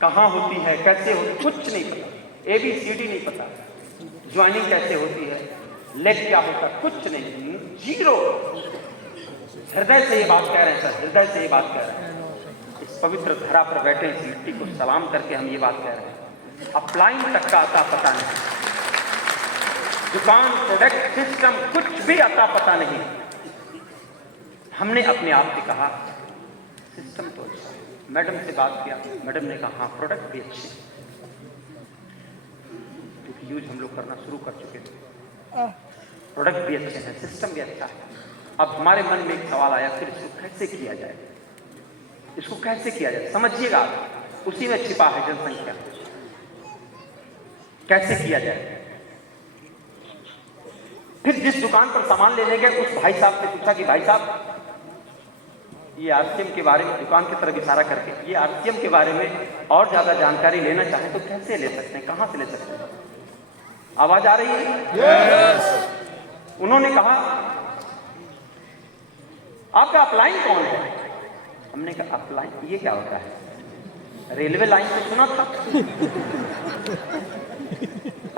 कहाँ होती है, कैसे होती, कुछ नहीं पता, ABCD नहीं पता, ज्वाइनिंग कैसे होती है, लेग क्या होता, कुछ नहीं, जीरो। हृदय से ये बात कह रहे हैं सर, हृदय से ये बात कह रहे हैं। इस पवित्र धरा पर बैठे इस मिट्टी को सलाम करके हम ये बात कह रहे हैं। अपलाइन तक का आता पता नहीं, दुकान, प्रोडक्ट, सिस्टम, कुछ भी आता पता नहीं। हमने अपने आप से कहा सिस्टम तो अच्छा है। मैडम से बात किया, मैडम ने कहा हाँ प्रोडक्ट भी अच्छे, क्योंकि यूज हम लोग करना शुरू कर चुके थे। प्रोडक्ट भी अच्छे हैं, सिस्टम भी अच्छा है। अब हमारे मन में एक सवाल आया, फिर इसको कैसे किया जाए, इसको कैसे किया जाए। समझिएगा, उसी में छिपा है जनसंख्या। कैसे किया जाए। फिर जिस दुकान पर सामान लेने गए उस भाई साहब से पूछा कि भाई साहब ये RCM के बारे में, दुकान की तरफ इशारा करके, ये RCM के बारे में और ज्यादा जानकारी लेना चाहें तो कैसे ले सकते हैं, कहां से ले सकते हैं। आवाज आ रही है? yes! उन्होंने कहा आपका अपलाइन कौन है? हमने कहा अपलाइन ये क्या होता है? रेलवे लाइन तो सुना था।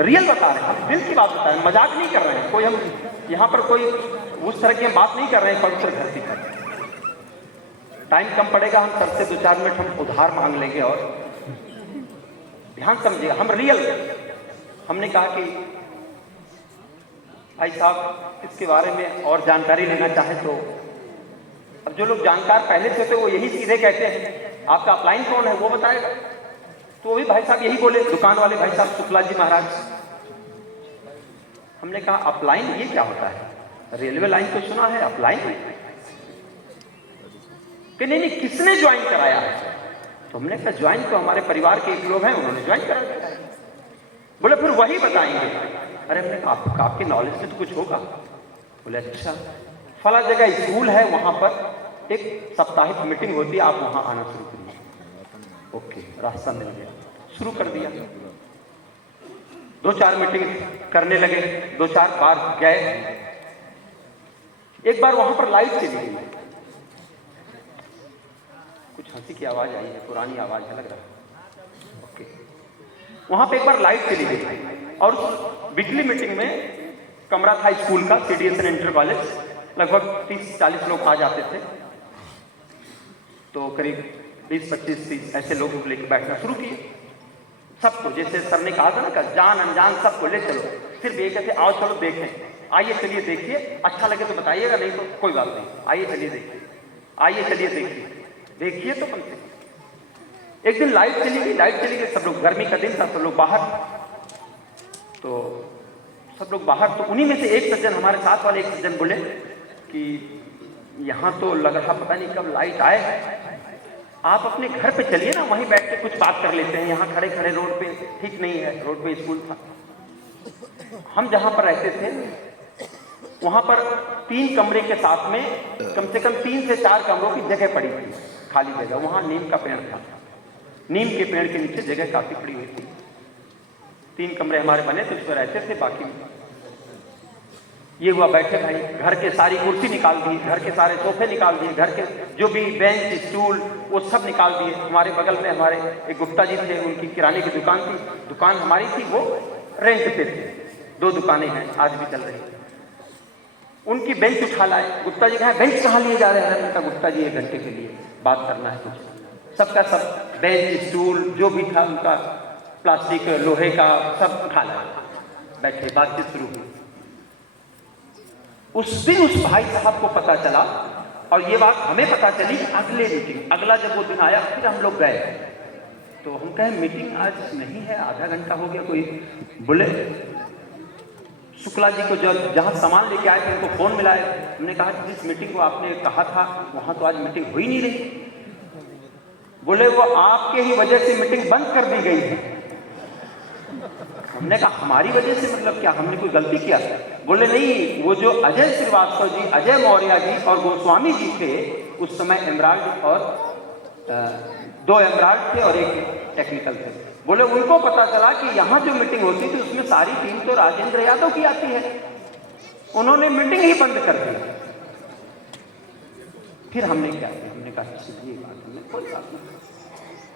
रियल बता रहे हैं, हम दिल की बात बता रहे हैं, मजाक नहीं कर रहे हैं। कोई हम यहाँ पर कोई उस तरह की हम बात नहीं कर रहे हैं पवित्र धरती पर। टाइम कम पड़ेगा, हम सबसे 2-4 मिनट हम उधार मांग लेंगे। और ध्यान समझिएगा, हम रियल। हमने कहा कि भाई साहब इसके बारे में और जानकारी लेना चाहे तो, अब जो लोग जानकार पहले से थे वो यही सीधे कहते हैं आपका अपलाइन कौन है वो बताएगा। तो वो भी भाई साहब यही बोले, दुकान वाले भाई साहब शुक्ला जी महाराज। हमने कहा अपलाइन ये क्या होता है? रेलवे लाइन तो सुना है, अपलाइन कि नहीं किसने ज्वाइन कराया है? तो हमने कहा ज्वाइन तो हमारे परिवार के एक लोग हैं, उन्होंने ज्वाइन करा दिया। बोले फिर वही बताएंगे। अरे हमने कहा आपके नॉलेज में तो कुछ होगा। बोले अच्छा, फला जगह स्कूल है, वहां पर एक साप्ताहिक मीटिंग होती है, आप वहां आना शुरू करिए। ओके, रास्ता मिल गया, शुरू कर दिया। 2-4 मीटिंग करने लगे, 2-4 बार गए। एक बार वहां पर लाइट चली गई, कुछ हंसी की आवाज आई है, पुरानी आवाज है लग रहा है। ओके, वहां पे एक बार लाइट चली गई और वीकली मीटिंग में कमरा था स्कूल का, CDSN इंटर कॉलेज, लगभग 30-40 लोग आ जाते थे। तो करीब 20-25-30 ऐसे लोग लेकर बैठना शुरू किए। सबको, जैसे सर ने कहा था ना, जान अनजान सबको ले चलो। फिर भी कहते आओ चलो देखें, आइए चलिए देखिए, अच्छा लगे तो बताइएगा, नहीं तो कोई बात नहीं, आइए चलिए देखिए, आइए चलिए देखिए, देखिए तो कम से। एक दिन लाइट चली गई, सब लोग, गर्मी का दिन था, सब लोग बाहर। तो सब लोग बाहर, तो उन्हीं में से एक सज्जन, हमारे साथ वाले एक सज्जन बोले कि यहाँ तो लग रहा पता नहीं कब लाइट आए, आप अपने घर पे चलिए ना, वहीं बैठ के कुछ बात कर लेते हैं, यहाँ खड़े खड़े रोड पे ठीक नहीं है। रोड पे स्कूल था। हम जहाँ पर रहते थे वहाँ पर 3 कमरे के साथ में कम से कम 3 से 4 कमरों की जगह पड़ी थी, खाली जगह। वहाँ नीम का पेड़ था, नीम के पेड़ के नीचे जगह काफी पड़ी हुई थी। 3 कमरे हमारे बने थे, उसमें रहते थे। बाकी ये हुआ, बैठे भाई, घर के सारी कुर्सी निकाल दी, घर के सारे सोफे निकाल दिए, घर के जो भी बेंच स्टूल वो सब निकाल दिए। हमारे बगल में हमारे एक गुप्ता जी थे, उनकी किराने की दुकान थी, दुकान हमारी थी, वो रेंट पे थी। 2 दुकानें हैं, आज भी चल रही। उनकी बेंच उठा लाए। गुप्ता जी कहा बेंच कहाँ लिए जा रहे हैं? उनका गुप्ता जी 1 घंटे के लिए बात करना है कुछ। सबका सब बेंच स्टूल जो भी था उनका, प्लास्टिक लोहे का सब उठा लाए, बैठे, बातचीत शुरू हुई। उस दिन उस भाई साहब को पता चला, और ये बात हमें पता चली अगले मीटिंग, अगला जब वो दिन आया, फिर हम लोग गए। तो हम कहे मीटिंग आज नहीं है, आधा घंटा हो गया। कोई बोले शुक्ला जी को जो जहाँ सामान लेके आए थे उनको फोन मिलाए। हमने कहा कि जिस मीटिंग को आपने कहा था वहां तो आज मीटिंग हो ही नहीं रही। बोले वो आपके ही वजह से मीटिंग बंद कर दी गई है। हमने कहा हमारी वजह से मतलब क्या, हमने कोई गलती किया? बोले नहीं, वो जो अजय श्रीवास्तव जी, अजय मौर्य जी और गोस्वामी जी थे, उस समय एमराल्ड और 2 एमराल्ड थे और 1 टेक्निकल थे। बोले उनको पता चला कि यहाँ जो मीटिंग होती थी उसमें सारी टीम तो राजेंद्र यादव की आती है, उन्होंने मीटिंग ही बंद कर दी। फिर हमने क्या किया? हमने कहा सीधी बात, हमने कोई बात नहीं,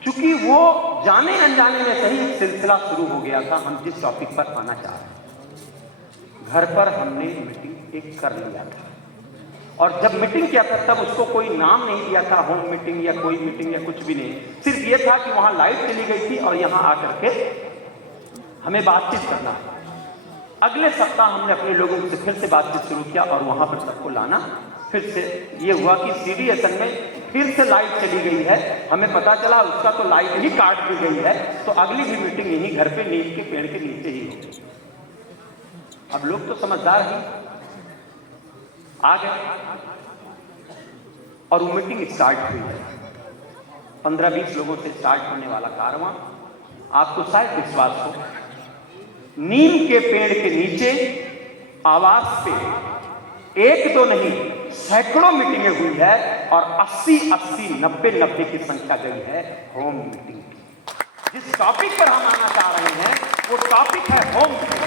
चूंकि वो जाने अनजाने में सही एक सिलसिला शुरू हो गया था। हम जिस टॉपिक पर आना चाह रहे हैं, घर पर हमने मीटिंग एक कर लिया था, और जब मीटिंग किया था तब उसको कोई नाम नहीं दिया था, होम मीटिंग या कोई मीटिंग या कुछ भी नहीं। सिर्फ ये था कि वहां लाइट चली गई थी और यहां आकर के हमें बातचीत करना। अगले सप्ताह हमने अपने लोगों से फिर से बातचीत शुरू किया और वहां पर सबको लाना। फिर से ये हुआ कि सीडीएसएन में फिर से लाइट चली गई है। हमें पता चला उसका तो लाइट ही काट दी गई है, तो अगली भी मीटिंग यहीं घर पे नीम के पेड़ के नीचे ही होगी। अब लोग तो समझदार ही आ गए और वो मीटिंग स्टार्ट हुई है। 15-20 लोगों से स्टार्ट होने वाला कारवां, आपको शायद विश्वास हो, नीम के पेड़ के नीचे आवास पे 1-2 नहीं सैकड़ों मीटिंगें हुई है और 80-80, 90-90 की संख्या गई है होम मीटिंग। जिस टॉपिक पर हम आना चाह रहे हैं वो टॉपिक है होम मीटिंग।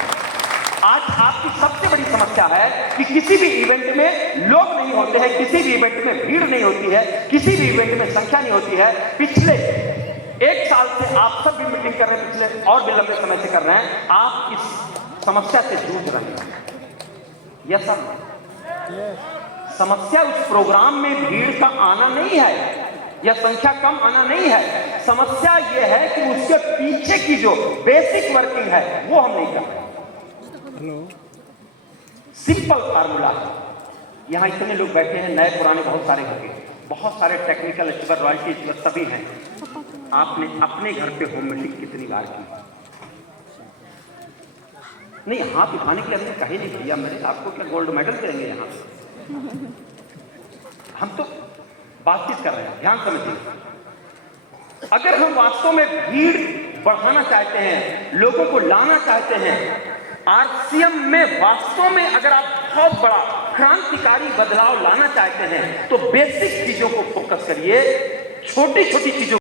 आज आपकी सबसे बड़ी समस्या है कि किसी भी इवेंट में लोग नहीं होते हैं, किसी भी इवेंट में भीड़ नहीं होती है, किसी भी इवेंट में संख्या नहीं होती है। पिछले 1 साल से आप सब भी मीटिंग कर रहे हैं, पिछले और भी लंबे समय से कर रहे हैं, आप इस समस्या से जूझ रहे हैं। यस सर, समस्या उस प्रोग्राम में भीड़ का आना नहीं है या संख्या कम आना नहीं है। समस्या यह है कि उसके पीछे की जो बेसिक वर्किंग है वो हम नहीं कर रहे। सिंपल फार्मूला है। यहां इतने लोग बैठे हैं, नए पुराने बहुत सारे होंगे, बहुत सारे टेक्निकल अचीवर, रॉयल्टी अचीवर सभी हैं। आपने अपने घर पे होम मीटिंग कितनी बार की? नहीं, हाथ उठाने के लिए हमने कहे नहीं भैया, मेरे आपको क्या गोल्ड मेडल देंगे यहां पे? हम तो बातचीत कर रहे हैं, ध्यान समझिए। अगर हम वास्तव में भीड़ बढ़ाना चाहते हैं, लोगों को लाना चाहते हैं, आरसीएम में वास्तव में अगर आप बहुत बड़ा क्रांतिकारी बदलाव लाना चाहते हैं तो बेसिक चीजों को फोकस करिए, छोटी छोटी चीजों